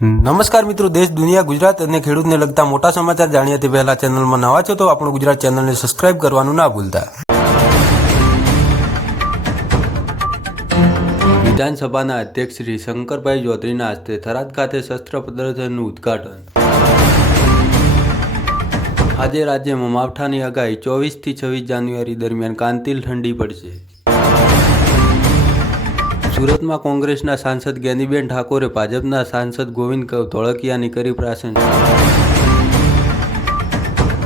નમસ્કાર મિત્રો, દેશ દુનિયા ગુજરાત અને ખેડૂતને લગતા મોટા સમાચાર જાણીએ તે પહેલા ચેનલમાં નવા છો તો આપણું ગુજરાત ચેનલને સબસ્ક્રાઇબ કરવાનું ના ભૂલતા। વિધાનસભાના અધ્યક્ષ શ્રી શંકરભાઈ ચૌધરીના હસ્તે થરાદ ખાતે શસ્ત્ર પ્રદર્શનનું ઉદ્ઘાટન। આજે રાજ્યમાં માવઠાની આગાહી 24 થી 26 જાન્યુઆરી દરમિયાન કાંતિલ ઠંડી પડશે। સુરતમાં કોંગ્રેસના સાંસદ જ્ઞાનીબેન ઠાકોરે ભાજપના સાંસદ ગોવિંદ ધોળકિયાની કરી પ્રશંસા।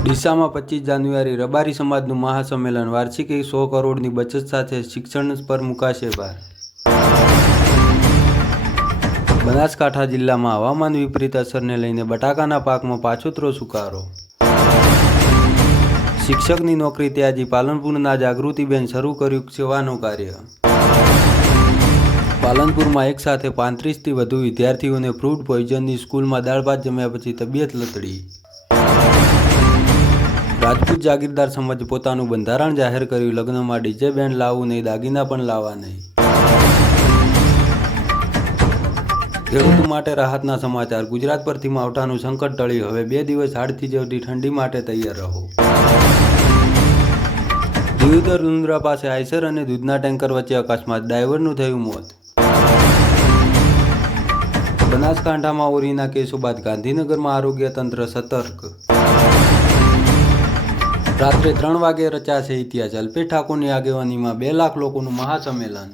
ડીસામાં 25 જાન્યુઆરી રબારી સમાજનું મહાસંમેલન, વાર્ષિક 100 કરોડની બચત સાથે શિક્ષણ પર મુકાશે ભાર। બનાસકાંઠા જિલ્લામાં હવામાન વિપરીત અસરને લઈને બટાકાના પાકમાં પાછોતરો સુકારો। શિક્ષકની નોકરી ત્યાજી પાલનપુરના જાગૃતિબેન શરૂ કર્યું સેવાનું કાર્ય। પાલનપુરમાં એક સાથે 35થી વધુ વિદ્યાર્થીઓને ફ્રૂટ પોઈઝનની સ્કૂલમાં દાળ ભાત જમ્યા પછી તબિયત લથડી। રાજપૂત જાગીરદાર સમાજે પોતાનું બંધારણ જાહેર કર્યું, લગ્નમાં ડીજે બેન્ડ લાવવું નહીં, દાગીના પણ લાવવા નહીં। ખેડૂતો માટે રાહતના સમાચાર, ગુજરાત પરથી માવઠાનું સંકટ ટળ્યું, હવે 2 દિવસ હાડથી જેવડી ઠંડી માટે તૈયાર રહો। દિયોદર લુંદ્રા પાસે આઈસર અને દૂધના ટેન્કર વચ્ચે અકસ્માત, ડ્રાઈવરનું થયું મોત। બનાસકાંઠામાં ઓરીના કેસો બાદ ગાંધીનગરમાં આરોગ્ય તંત્ર સતર્ક। રાત્રે 3 વાગે રચાશે ઇતિહાસ, અલ્પેશ ઠાકોરની આગેવાનીમાં 2 લાખ લોકોનું મહાસંમેલન।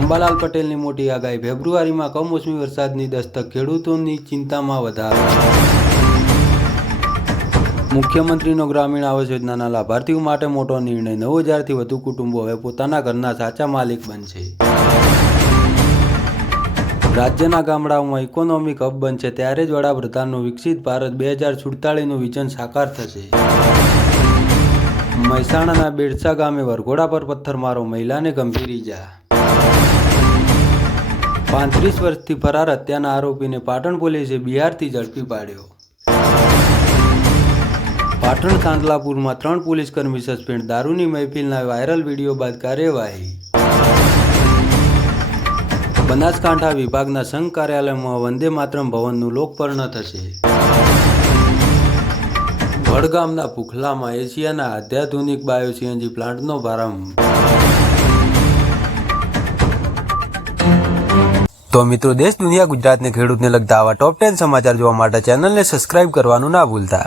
અંબાલાલ પટેલની મોટી આગાહી, ફેબ્રુઆરીમાં કમોસમી વરસાદની દસ્તક, ખેડૂતોની ચિંતામાં વધારો। મુખ્યમંત્રીનો ગ્રામીણ આવાસ યોજનાના લાભાર્થીઓ માટે મોટો નિર્ણય, 9000થી વધુ કુટુંબો હવે પોતાના ઘરના સાચા માલિક બનશે। રાજ્યના ગામડાઓમાં ઇકોનોમિક હબ બનશે, ત્યારે જ વડાપ્રધાનનું વિકસિત ભારત 2047નું વિઝન સાકાર થશે। મહેસાણાના બેડસા ગામે વરઘોડા પર પથ્થરમારો, મહિલાને ગંભીર ઇજા। 35 વર્ષથી ફરાર હત્યાના આરોપીને પાટણ પોલીસે બિહારથી ઝડપી પાડ્યો। પાટણ સાંતલાપુરમાં 3 પોલીસકર્મી સસ્પેન્ડ, દારૂની મહેફિલના વાયરલ વિડીયો બાદ કાર્યવાહી। બનાસકાંઠા વિભાગના સંઘ કાર્યાલયમાં વંદે માતરમ ભવનનું લોકાર્પણ થશે। વડગામના પુખલામાં એશિયાના અત્યાધુનિક બાયો સીએનજી પ્લાન્ટનો પ્રારંભ। તો મિત્રો, દેશ દુનિયા ગુજરાતને ખેડૂતને લગતા આવા ટોપ 10 સમાચાર જોવા માટે ચેનલને સબસ્ક્રાઇબ કરવાનું ના ભૂલતા।